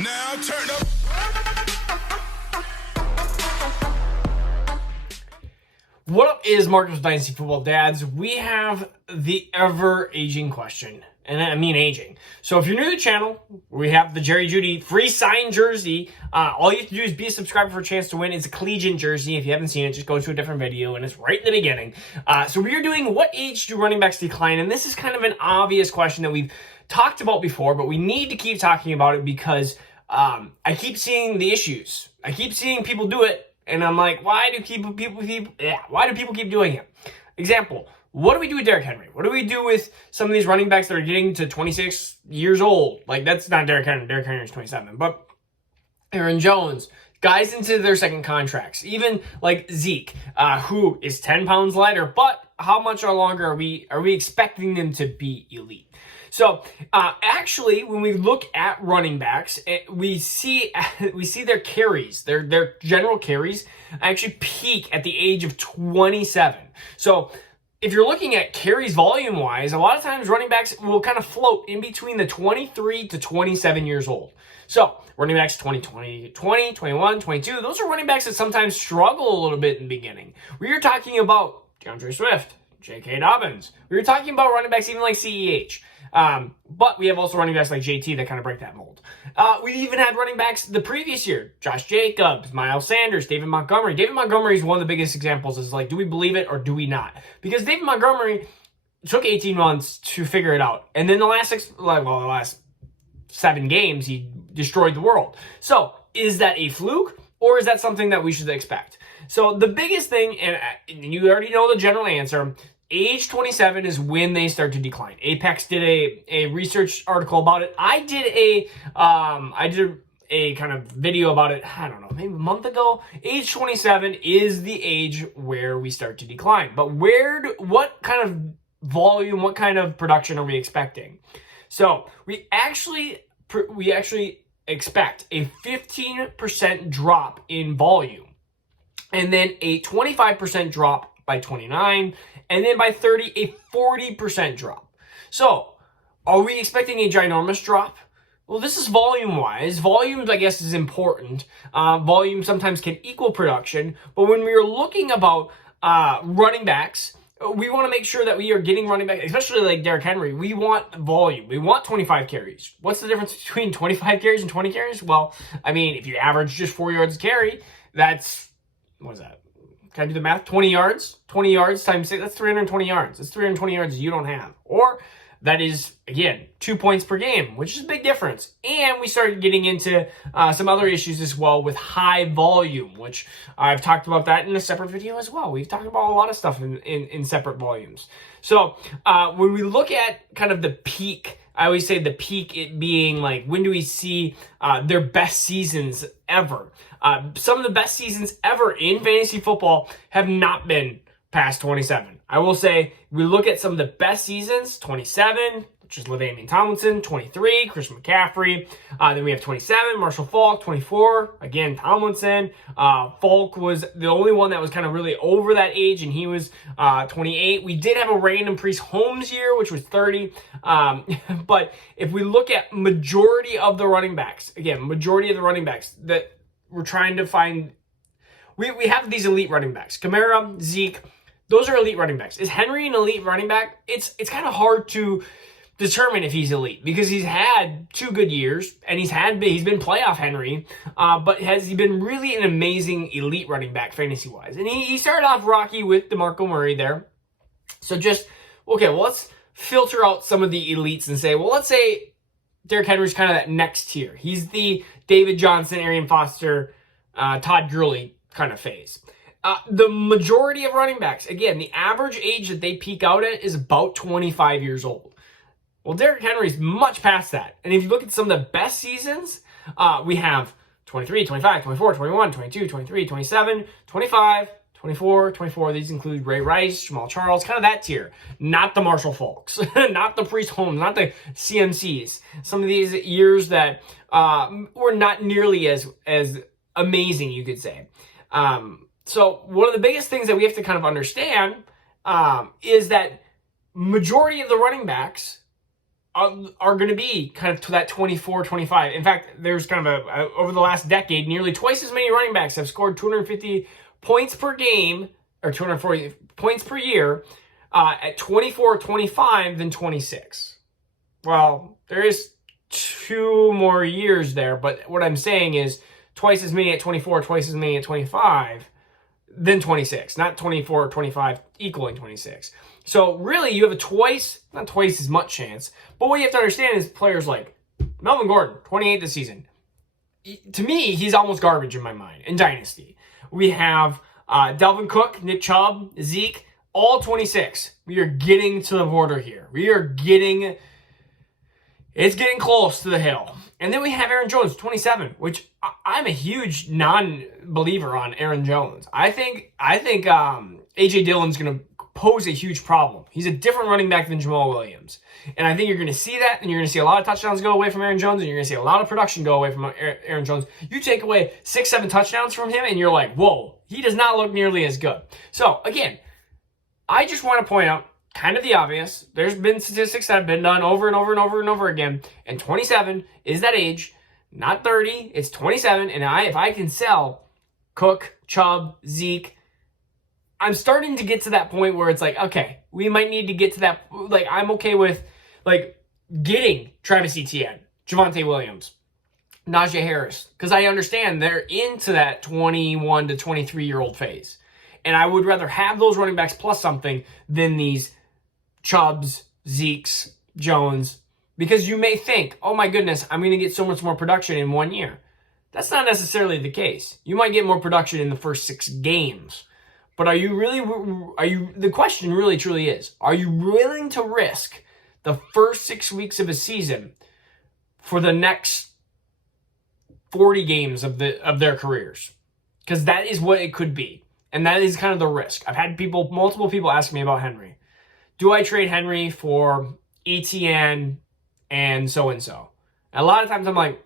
Now turn up. What up is Marcus with Dynasty Football Dads. We have the ever-aging question, and I mean aging. So if you're new to the channel, we have the Jerry Jeudy free signed jersey. All you have to do is be a subscriber for a chance to win. It's a collegiate jersey. If you haven't seen it, just go to a different video, and it's right in the beginning. So we are doing what age do running backs decline? And this is kind of an obvious question that we've talked about before, but we need to keep talking about it because I keep seeing the issues. I keep seeing people do it. And I'm like, why do people keep doing it? Example, what do we do with Derrick Henry? What do we do with some of these running backs that are getting to 26 years old? Like, that's not Derrick Henry. Derrick Henry is 27. But Aaron Jones, guys into their second contracts. Even like Zeke, who is 10 pounds lighter. But how much longer are we expecting them to be elite? So, actually, when we look at running backs, we see their carries, their general carries actually peak at the age of 27. So, if you're looking at carries volume-wise, a lot of times running backs will kind of float in between the 23 to 27 years old. So, running backs 20, 21, 22, those are running backs that sometimes struggle a little bit in the beginning. We are talking about DeAndre Swift, J.K. Dobbins. We were talking about running backs even like CEH. But we have also running backs like JT that kind of break that mold. We even had running backs the previous year. Josh Jacobs, Miles Sanders, David Montgomery. David Montgomery is one of the biggest examples. Is like, do we believe it or do we not? Because David Montgomery took 18 months to figure it out. And then the last 7 games, he destroyed the world. So is that a fluke or is that something that we should expect? So the biggest thing, and you already know the general answer, age 27 is when they start to decline. Apex did a research article about it. I did a kind of video about it, I don't know, maybe a month ago. Age 27 is the age where we start to decline. But what kind of volume, what kind of production are we expecting? So we actually expect a 15% drop in volume, and then a 25% drop by 29, and then by 30, a 40% drop. So, are we expecting a ginormous drop? Well, this is volume-wise. Volume, I guess, is important. Volume sometimes can equal production, but when we are looking about running backs, we want to make sure that we are getting running back, especially like Derrick Henry. We want volume. We want 25 carries. What's the difference between 25 carries and 20 carries? Well, I mean, if you average just 4 yards a carry, that's, what is that? Can I do the math? 20 yards? 20 yards times 6, that's 320 yards. That's 320 yards you don't have. Or that is, again, 2 points per game, which is a big difference. And we started getting into some other issues as well with high volume, which I've talked about that in a separate video as well. We've talked about a lot of stuff in separate volumes. So when we look at kind of the peak, I always say the peak, it being like, when do we see their best seasons ever? Some of the best seasons ever in fantasy football have not been past 27. I will say, we look at some of the best seasons, 27, which is LaDainian Tomlinson, 23, Christian McCaffrey. Then we have 27, Marshall Faulk, 24, again, Tomlinson. Faulk was the only one that was kind of really over that age, and he was 28. We did have a random Priest Holmes year, which was 30. But if we look at majority of the running backs, again, majority of the running backs that we're trying to find, we have these elite running backs. Kamara, Zeke, those are elite running backs. Is Henry an elite running back? It's kind of hard to determine if he's elite because he's had 2 good years and he's been playoff Henry, but has he been really an amazing elite running back fantasy wise? And he started off rocky with DeMarco Murray there. So just, okay, well, let's filter out some of the elites and say, well, let's say Derrick Henry's kind of that next tier. He's the David Johnson, Arian Foster, Todd Gurley kind of phase. The majority of running backs, again, the average age that they peak out at is about 25 years old. Well, Derrick Henry's much past that. And if you look at some of the best seasons, we have 23, 25, 24, 21, 22, 23, 27, 25, 24, 24. These include Ray Rice, Jamal Charles, kind of that tier. Not the Marshall Faulks, not the Priest Holmes, not the CMCs. Some of these years that were not nearly as amazing, you could say. So one of the biggest things that we have to kind of understand is that majority of the running backs are going to be kind of to that 24, 25. In fact, there's kind of over the last decade, nearly twice as many running backs have scored 250 points per game, or 240 points per year, at 24, 25 than 26. Well, there is 2 more years there, but what I'm saying is twice as many at 24, twice as many at 25 than 26. Not 24 or 25 equaling 26. So really, you have not twice as much chance. But what you have to understand is players like Melvin Gordon, 28 this season. To me, he's almost garbage in my mind in Dynasty. We have Dalvin Cook, Nick Chubb, Zeke, all 26. We are getting to the border here. It's getting close to the hill. And then we have Aaron Jones, 27, which I'm a huge non-believer on Aaron Jones. I think A.J. Dillon's going to pose a huge problem. He's a different running back than Jamal Williams. And I think you're going to see that, and you're going to see a lot of touchdowns go away from Aaron Jones, and you're going to see a lot of production go away from Aaron Jones. You take away 6-7 touchdowns from him, and you're like, whoa, he does not look nearly as good. So, again, I just want to point out kind of the obvious. There's been statistics that have been done over and over and over and over again, and 27 is that age, not 30. It's 27, and if I can sell Cook, Chubb, Zeke, I'm starting to get to that point where it's like, okay, we might need to get to that. Like, I'm okay with, like, getting Travis Etienne, Javonte Williams, Najee Harris, because I understand they're into that 21 to 23-year-old phase. And I would rather have those running backs plus something than these Chubbs, Zekes, Jones, because you may think, oh my goodness, I'm going to get so much more production in 1 year. That's not necessarily the case. You might get more production in the first 6 games. But the question really truly is, are you willing to risk the first 6 weeks of a season for the next 40 games of their careers? Because that is what it could be. And that is kind of the risk. I've had multiple people ask me about Henry. Do I trade Henry for ETN and so-and-so? And a lot of times I'm like,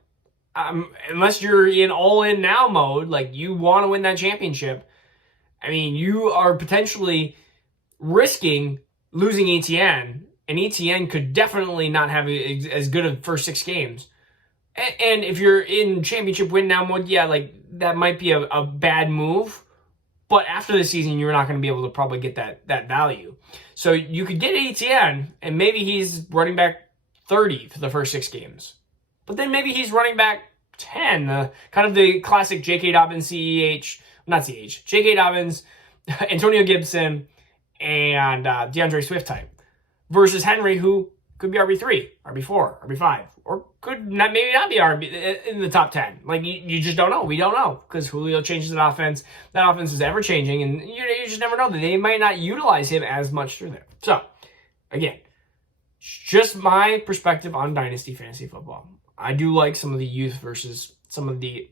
unless you're in all-in now mode, like you want to win that championship, I mean, you are potentially risking losing ETN, and ETN could definitely not have as good a first 6 games. And if you're in championship win now mode, yeah, like that might be a bad move. But after the season, you're not going to be able to probably get that value. So you could get ETN, and maybe he's running back 30 for the first 6 games. But then maybe he's running back 10, kind of the classic J.K. Dobbins, J.K. Dobbins, Antonio Gibson, and DeAndre Swift type. Versus Henry, who could be RB3, RB4, RB5, or could maybe not be RB in the top 10. Like, you just don't know. We don't know, because Julio changes the offense. That offense is ever changing, and you just never know that they might not utilize him as much through there. So, again, just my perspective on Dynasty Fantasy Football. I do like some of the youth versus some of the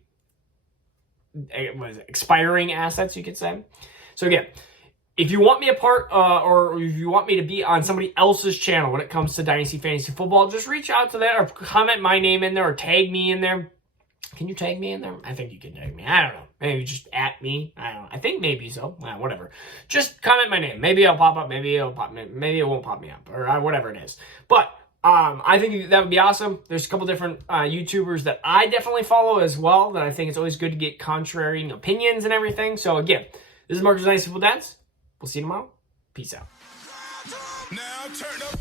expiring assets, you could say. So again, if you want me a part, or if you want me to be on somebody else's channel when it comes to Dynasty Fantasy Football, just reach out to that, or comment my name in there, or tag me in there. Can you tag me in there? I think you can tag me. I don't know. Maybe just at me. I don't know. I think maybe so. Whatever. Just comment my name. Maybe it'll pop up. Maybe it won't pop me up, or whatever it is. But I think that would be awesome. There's a couple different YouTubers that I definitely follow as well, that I think it's always good to get contrary opinions and everything. So again, this is Marcus Dynasty Football Dads. We'll see you tomorrow. Peace out. Now turn up.